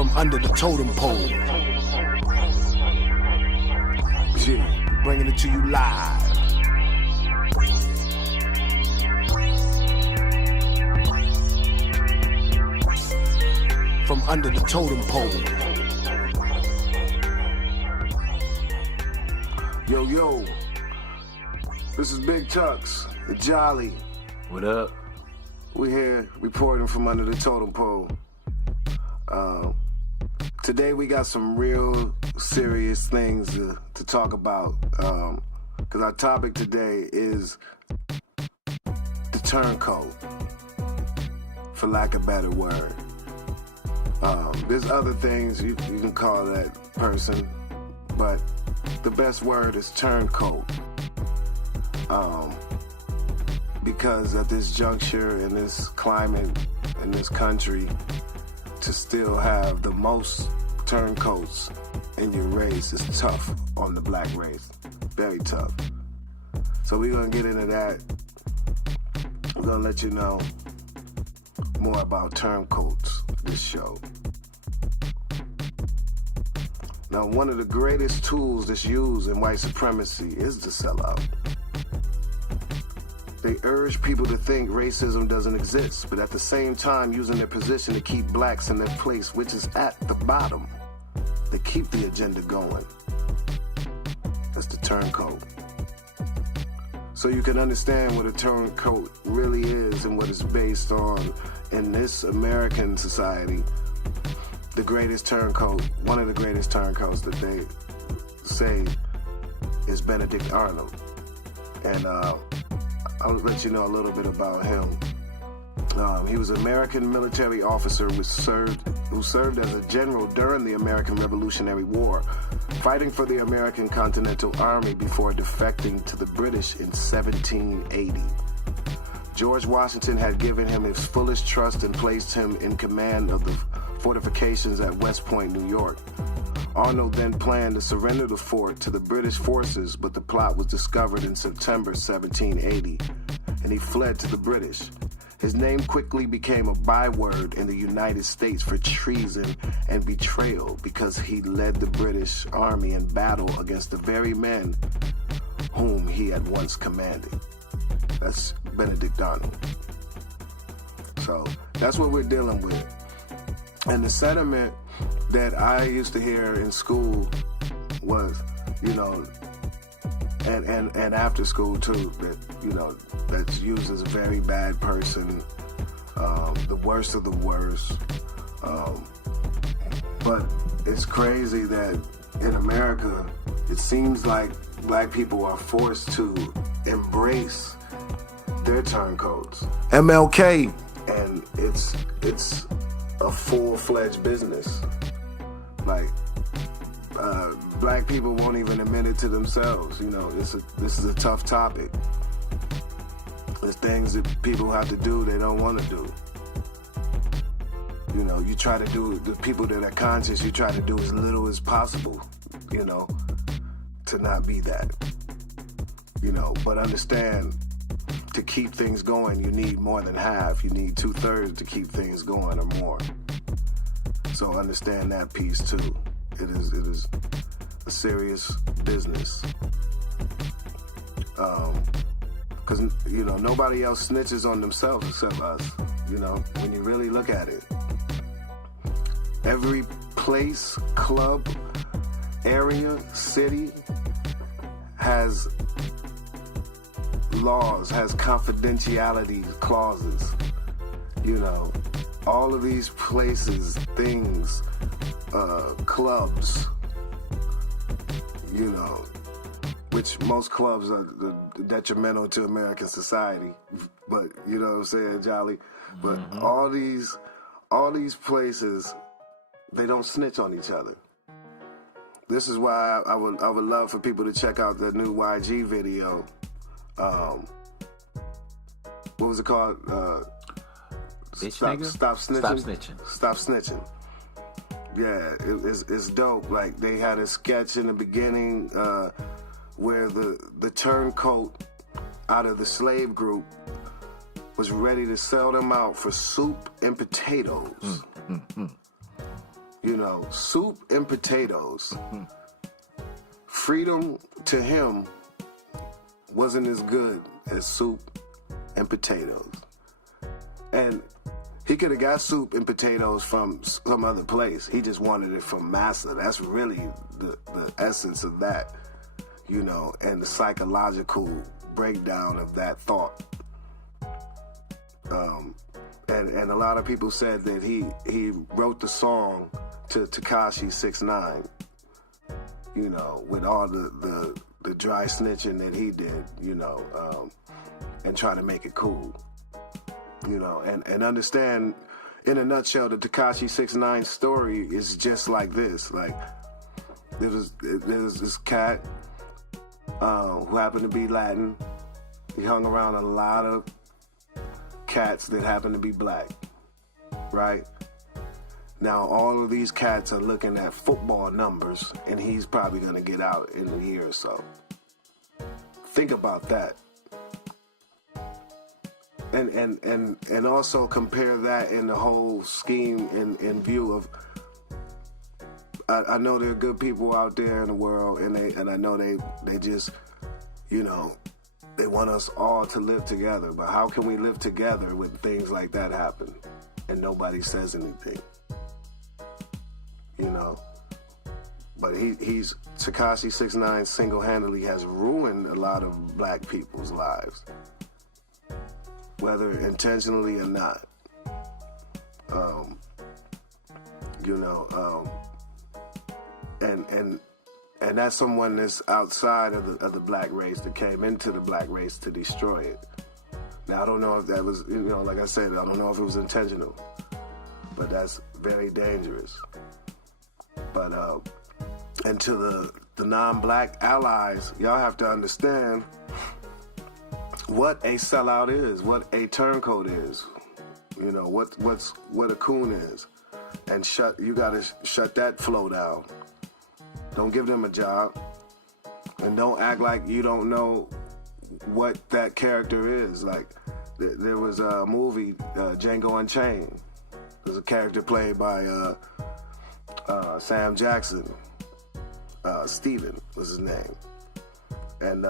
from under the totem pole. Yeah, bringing it to you live. From under the totem pole. Yo, yo, this is Big Tux, the Jolly. What up? We're here reporting from under the totem pole. Today we got some real serious things to talk about. Because our topic today is the turncoat, for lack of a better word. There's other things you can call that person, but the best word is turncoat. Because at this juncture, in this climate, in this country, to still have the most turncoats in your race is tough on the black race. Very tough. So we're going to get into that. We're going to let you know more about turncoats this show. Now, one of the greatest tools that's used in white supremacy is to sell out. They urge people to think racism doesn't exist, but at the same time using their position to keep blacks in their place, which is at the bottom. They keep the agenda going. That's the turncoat. So you can understand what a turncoat really is and what it's based on in this American society. The greatest turncoat, one of the greatest turncoats that they say is Benedict Arnold. And I'll let you know a little bit about him. He was an American military officer who served as a general during the American Revolutionary War, fighting for the American Continental Army before defecting to the British in 1780. George Washington had given him his fullest trust and placed him in command of the fortifications at West Point, New York. Arnold then planned to surrender the fort to the British forces, but the plot was discovered in September 1780, and he fled to the British. His name quickly became a byword in the United States for treason and betrayal because he led the British Army in battle against the very men whom he had once commanded. That's Benedict Arnold. So that's what we're dealing with. And the sentiment that I used to hear in school was, you know, and after school too, that, you know, that's used as a very bad person, the worst of the worst. But it's crazy that in America, it seems like black people are forced to embrace their turncoats. MLK, and it's a full-fledged business. Like, black people won't even admit it to themselves. You know, this is a tough topic. There's things that people have to do they don't want to do. You know, you try to do, the people that are conscious, you try to do as little as possible, you know, to not be that. You know, but understand, to keep things going, you need more than half. You need 2/3 to keep things going or more. So understand that piece too. It is a serious business. Because, you know, nobody else snitches on themselves except us. You know, when you really look at it. Every place, club, area, city has laws, has confidentiality clauses. You know, all of these places, things, clubs, you know, which most clubs are detrimental to American society. But, you know what I'm saying, Jolly? But all these places, they don't snitch on each other. This is why I would love for people to check out the new YG video. What was it called? Stop snitching. Stop snitching. Yeah, it's dope. Like, they had a sketch in the beginning where the turncoat out of the slave group was ready to sell them out for soup and potatoes. You know, soup and potatoes. Freedom to him wasn't as good as soup and potatoes. And he could have got soup and potatoes from some other place. He just wanted it from Massa. That's really the essence of that, you know, and the psychological breakdown of that thought. And a lot of people said that he wrote the song to Tekashi 6ix9ine, you know, with all the dry snitching that he did, you know, and try to make it cool, you know, and understand in a nutshell the Tekashi 6ix9ine story is just like this. Like there was this cat who happened to be Latin. He hung around a lot of cats that happen to be black, right? Now all of these cats are looking at football numbers, and he's probably gonna get out in a year or so. Think about that. And also compare that in the whole scheme in view of, I know there are good people out there in the world, and I know they just, you know, they want us all to live together, but how can we live together when things like that happen and nobody says anything? You know? But he's Tekashi 6ix9ine single-handedly has ruined a lot of black people's lives, whether intentionally or not. You know, and that's someone that's outside of the black race that came into the black race to destroy it. Now, I don't know if that was, you know, like I said, I don't know if it was intentional, but that's very dangerous. But, and to the non-black allies, y'all have to understand what a sellout is, what a turncoat is, you know, what a coon is. And you gotta shut that flow down. Don't give them a job, and don't act like you don't know what that character is. Like, there was a movie, Django Unchained. There's a character played by Sam Jackson. Steven was his name. And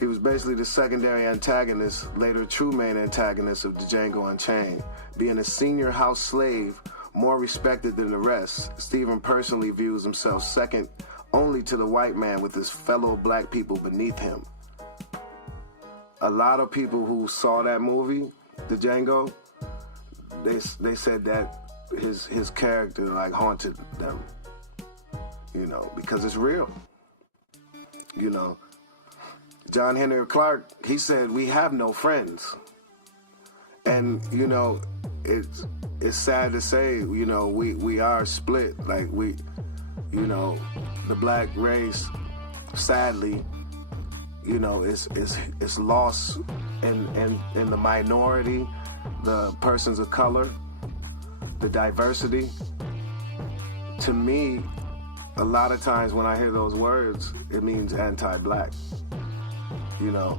he was basically the secondary antagonist, later true main antagonist of the Django Unchained. Being a senior house slave, more respected than the rest, Stephen personally views himself second only to the white man, with his fellow black people beneath him. A lot of people who saw that movie, the Django, they said that his character like haunted them, you know, because it's real. You know, John Henry Clark, he said, "We have no friends." And, you know, it's sad to say, you know, we are split. Like, we, you know, the black race, sadly, you know, it's lost in the minority, the persons of color, the diversity. To me, a lot of times when I hear those words, it means anti-black, you know.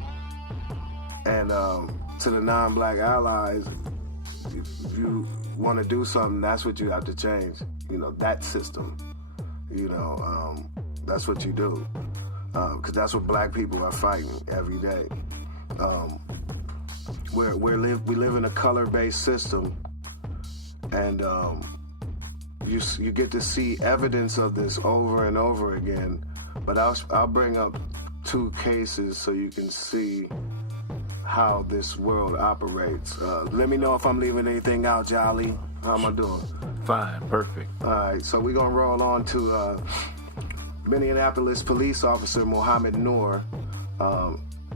And to the non-black allies, if you want to do something, that's what you have to change. You know, that system. You know, that's what you do. Because that's what black people are fighting every day. We live in a color-based system, and you get to see evidence of this over and over again. But I'll bring up two cases so you can see how this world operates. Let me know if I'm leaving anything out, Jolly. How am I doing? Fine, perfect. All right, so we're going to roll on to Minneapolis police officer Mohammed Noor.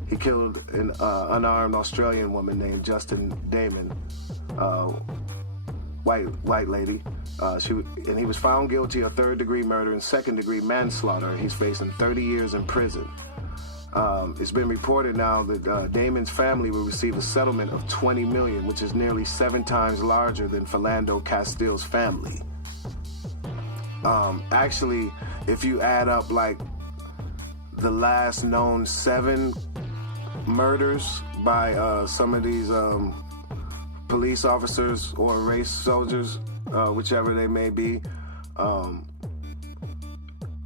He killed an unarmed Australian woman named Justin Damon, white lady. And he was found guilty of third-degree murder and second-degree manslaughter. He's facing 30 years in prison. It's been reported now that Damon's family will receive a settlement of $20 million, which is nearly 7 times larger than Philando Castile's family. Actually, if you add up like the last known 7 murders by some of these police officers or race soldiers whichever they may be.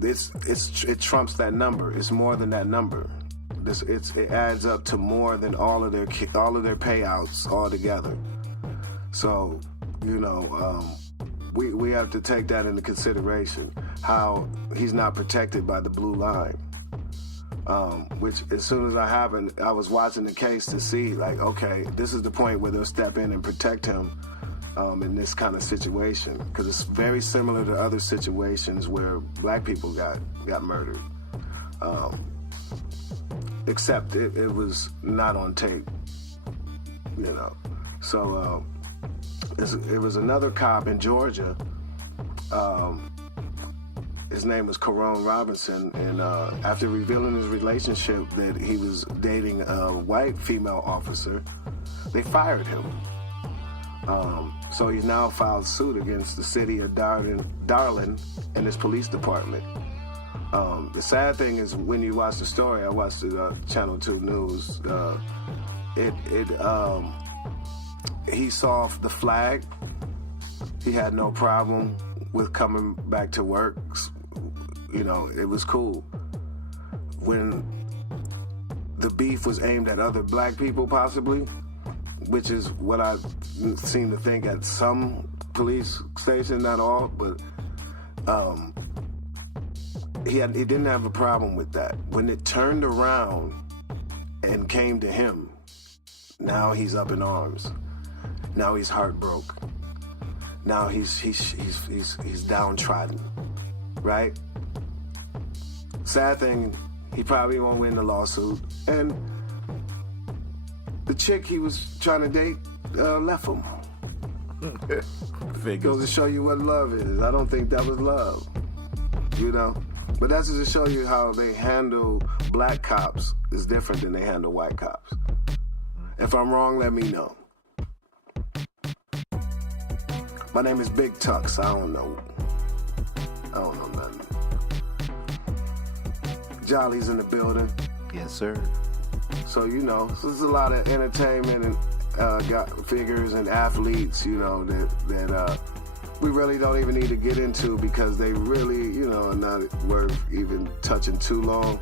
It trumps that number. It's more than that number. It adds up to more than all of their payouts all together. So, we have to take that into consideration. How he's not protected by the blue line. Which as soon as I was watching the case to see, like, okay, this is the point where they'll step in and protect him in this kind of situation, because it's very similar to other situations where black people got murdered, except it was not on tape, So it was another cop in Georgia. His name was Corone Robinson, and after revealing his relationship that he was dating a white female officer, they fired him. So he's now filed suit against the city of Darlin and his police department. The sad thing is, when you watch the story, I watched the Channel 2 News, he saw the flag. He had no problem with coming back to work. It was cool. When the beef was aimed at other black people, possibly, which is what I seem to think at some police station, not all, but he didn't have a problem with that. When it turned around and came to him, now he's up in arms. Now he's heartbroken. Now he's downtrodden, right? Sad thing, he probably won't win the lawsuit, and the chick he was trying to date left him. Goes to show you what love is. I don't think that was love, But that's just to show you how they handle black cops is different than they handle white cops. If I'm wrong, let me know. My name is Big Tux. I don't know nothing. Jolly's in the building. Yes, sir. So, there's a lot of entertainment and got figures and athletes, that we really don't even need to get into, because they really, are not worth even touching too long.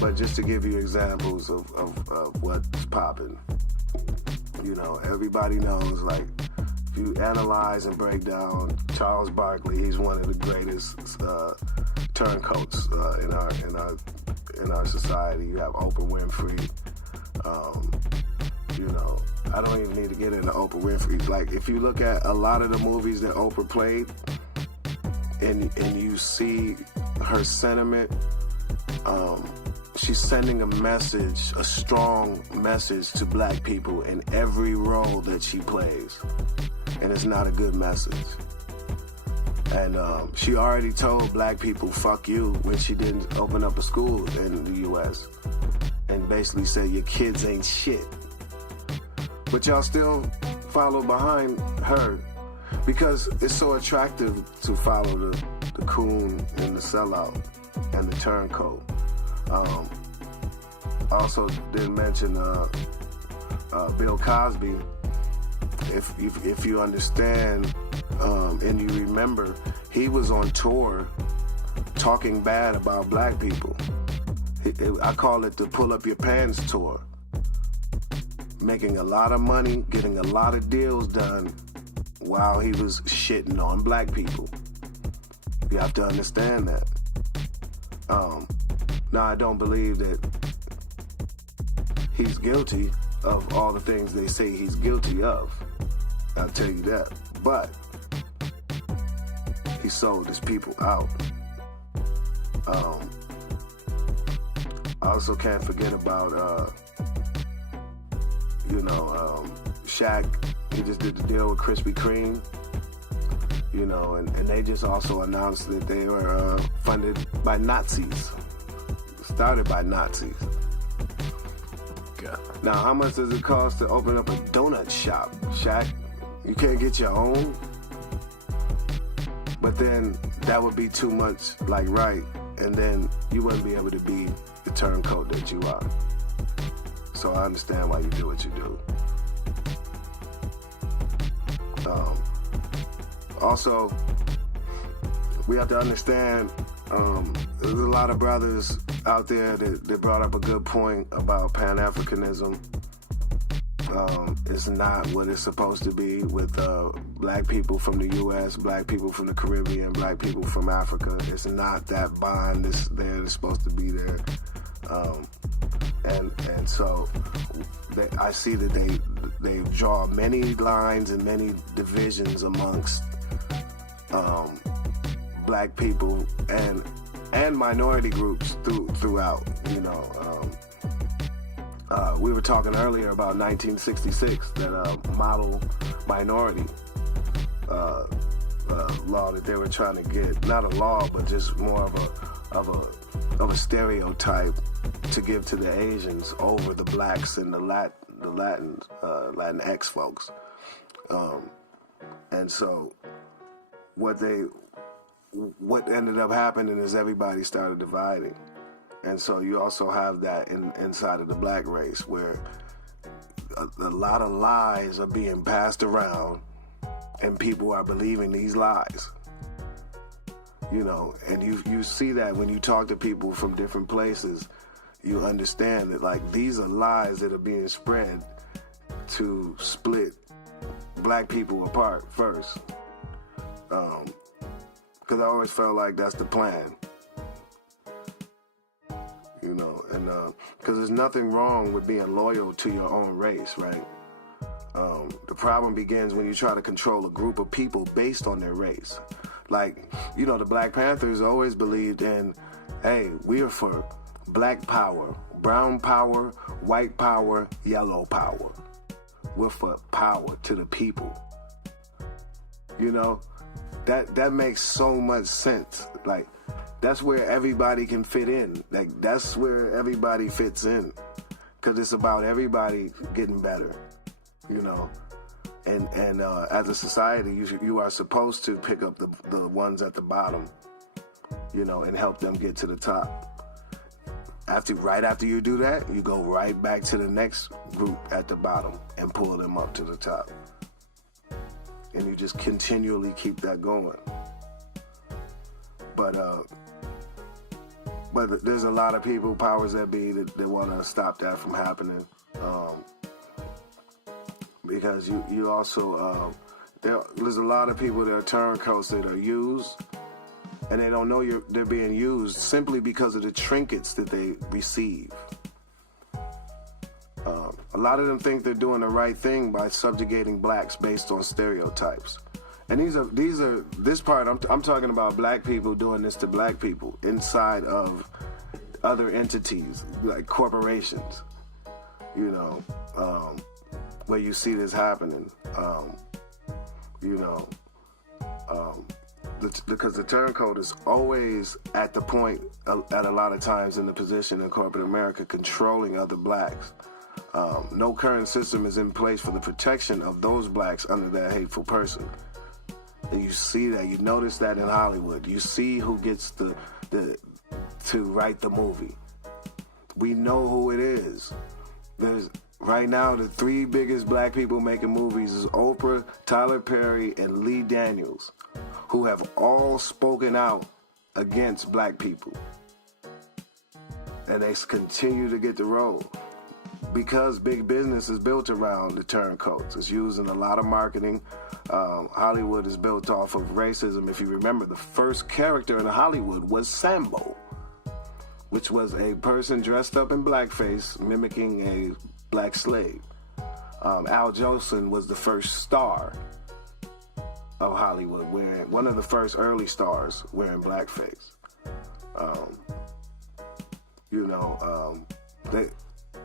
But just to give you examples of what's popping, everybody knows, like, if you analyze and break down Charles Barkley, he's one of the greatest turncoats in our society. You have Oprah Winfrey. I don't even need to get into Oprah Winfrey. Like, if you look at a lot of the movies that Oprah played, and you see her sentiment, she's sending a message, a strong message to black people in every role that she plays. And it's not a good message. And she already told black people, fuck you, when she didn't open up a school in the U.S. and basically said, your kids ain't shit. But y'all still follow behind her because it's so attractive to follow the coon and the sellout and the turncoat. Also didn't mention Bill Cosby. If you understand and you remember, he was on tour talking bad about black people. I call it the pull up your pants tour. Making a lot of money, getting a lot of deals done while he was shitting on black people. You have to understand that. Now, I don't believe that he's guilty of all the things they say he's guilty of. I'll tell you that. But he sold his people out. I also can't forget about, Shaq. He just did the deal with Krispy Kreme. And they just also announced that they were funded by Nazis. Started by Nazis. God. Now, how much does it cost to open up a donut shop, Shaq? You can't get your own? But then that would be too much, right, and then you wouldn't be able to be the turncoat that you are. So I understand why you do what you do. Also, we have to understand there's a lot of brothers out there that brought up a good point about Pan-Africanism. It's not what it's supposed to be with black people from the U.S., black people from the Caribbean, black people from Africa. It's not that bond that's supposed to be there. And so I see that they draw many lines and many divisions amongst black people and minority groups throughout, you know. We were talking earlier about 1966, that model minority law that they were trying to get. Not a law, but just more of a stereotype to give to the Asians over the blacks and the Latinx folks. And so what ended up happening is everybody started dividing. And so you also have that inside of the black race, where a lot of lies are being passed around and people are believing these lies. You know, and you see that when you talk to people from different places, you understand that, like, these are lies that are being spread to split black people apart first. Because I always felt like that's the plan. You know, and because there's nothing wrong with being loyal to your own race, right? The problem begins when you try to control a group of people based on their race. Like, you know, the Black Panthers always believed in, hey, we are for black power, brown power, white power, yellow power. We're for power to the people. You know, that makes so much sense. Like, that's where everybody can fit in. Like, that's where everybody fits in. Because it's about everybody getting better, you know. And as a society, you are supposed to pick up the ones at the bottom, you know, and help them get to the top. Right after you do that, you go right back to the next group at the bottom and pull them up to the top. And you just continually keep that going. But there's a lot of people, powers that be, that want to stop that from happening. Because you also, there's a lot of people that are turncoats that are used, and they don't know they're being used simply because of the trinkets that they receive. A lot of them think they're doing the right thing by subjugating blacks based on stereotypes. And this part, I'm talking about black people doing this to black people inside of other entities, like corporations, you know, where you see this happening, you know, because the turncoat is always at the point, at a lot of times in the position in corporate America, controlling other blacks. No current system is in place for the protection of those blacks under that hateful person. And you see that, you notice that in Hollywood. You see who gets to write the movie. We know who it is. There's right now the three biggest black people making movies is Oprah, Tyler Perry, and Lee Daniels, who have all spoken out against black people. And they continue to get the role. Because big business is built around the turncoats. It's used in a lot of marketing. Hollywood is built off of racism. If you remember, the first character in Hollywood was Sambo, which was a person dressed up in blackface mimicking a black slave. Al Jolson was the first star of Hollywood, one of the first early stars wearing blackface.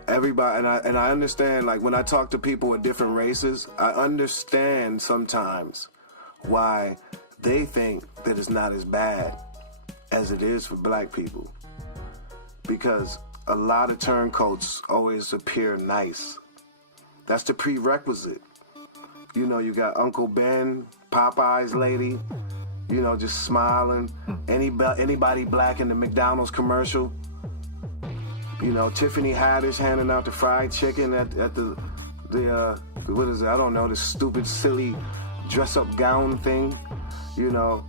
Everybody, and I understand, like, when I talk to people of different races, I understand sometimes why they think that it's not as bad as it is for black people. Because a lot of turncoats always appear nice. That's the prerequisite. You know, you got Uncle Ben, Popeye's lady, you know, just smiling. Anybody black in the McDonald's commercial. You know, Tiffany Haddish handing out the fried chicken at the what is it? I don't know, the stupid, silly dress-up gown thing. you know,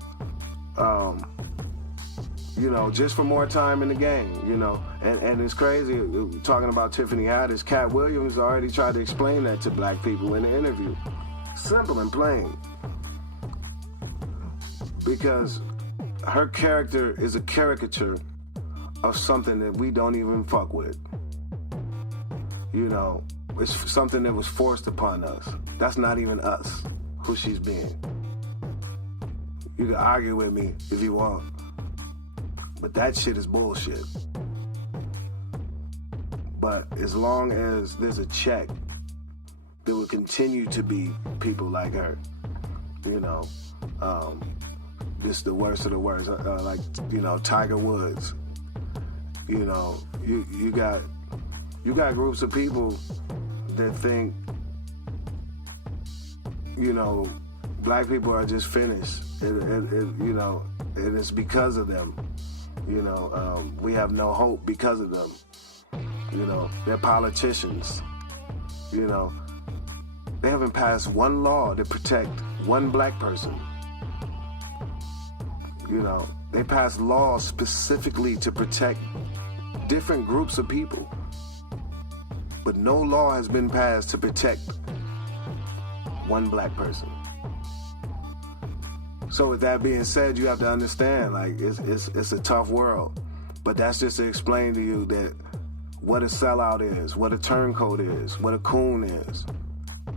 just for more time in the game, you know. And it's crazy, talking about Tiffany Haddish, Cat Williams already tried to explain that to black people in the interview. Simple and plain. Because her character is a caricature of something that we don't even fuck with. You know, it's something that was forced upon us. That's not even us, who she's being. You can argue with me if you want, but that shit is bullshit. But as long as there's a check, there will continue to be people like her, you know, just the worst of the worst, like, you know, Tiger Woods. You know, you got groups of people that think, you know, black people are just finished. You know, and it's because of them. You know, we have no hope because of them. You know, they're politicians. You know, they haven't passed one law to protect one black person. You know, they passed laws specifically to protect different groups of people. But no law has been passed to protect one black person. So with that being said, you have to understand, like, it's a tough world. But that's just to explain to you that what a sellout is, what a turncoat is, what a coon is.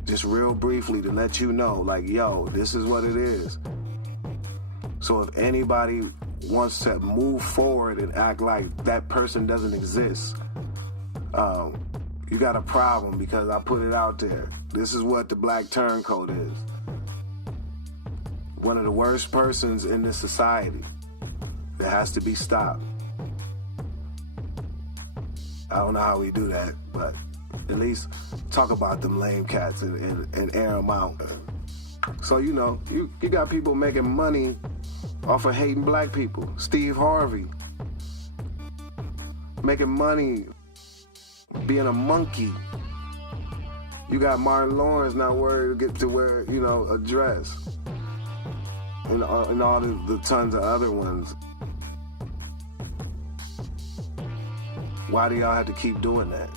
Just real briefly to let you know, like, yo, this is what it is. So if anybody wants to move forward and act like that person doesn't exist, you got a problem, because I put it out there. This is what the Black Turncoat is. One of the worst persons in this society that has to be stopped. I don't know how we do that, but at least talk about them lame cats and air them out. So, you know, you got people making money off of hating black people. Steve Harvey making money being a monkey. You got Martin Lawrence not worried to get to wear, you know, a dress. And all the tons of other ones. Why do y'all have to keep doing that?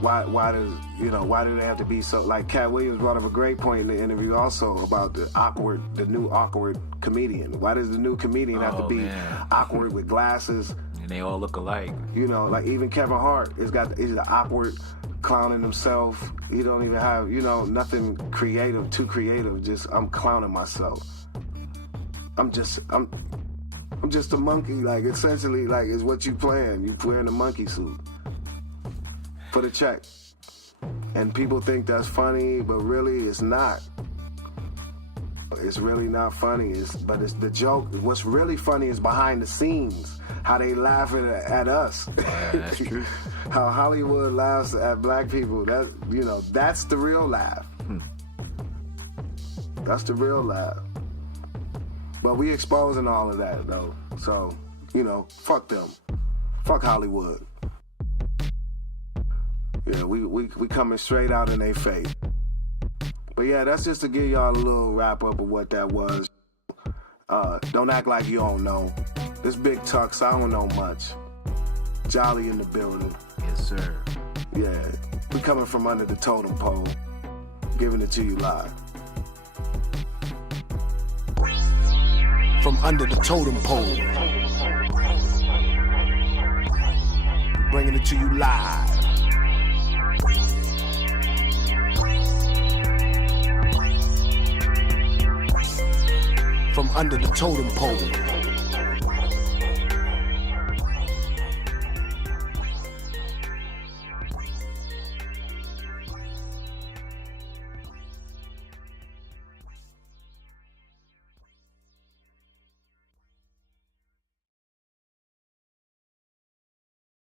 Why do they have to be so, like Cat Williams brought up a great point in the interview also about the new awkward comedian. Why does the new comedian have to be awkward with glasses? And they all look alike. You know, like even Kevin Hart he's the awkward clowning himself. He don't even have, you know, nothing creative, too creative. Just, I'm clowning myself. I'm just a monkey, like, essentially, like, is what you playing. You wearing a monkey suit for the check. And people think that's funny, but really it's not. It's really not funny, but it's the joke. What's really funny is behind the scenes, how they laughing at us. Yeah, that's true. How Hollywood laughs at black people. That, you know, that's the real laugh. That's the real laugh. But we exposing all of that, though. So, you know, fuck them. Fuck Hollywood. Yeah, we coming straight out in their face. But yeah, that's just to give y'all a little wrap up of what that was. Don't act like you don't know. This Big Tux, I don't know much. Jolly in the building. Yes, sir. Yeah, we coming from under the totem pole, giving it to you live. From under the totem pole, bringing it to you live. From under the totem pole.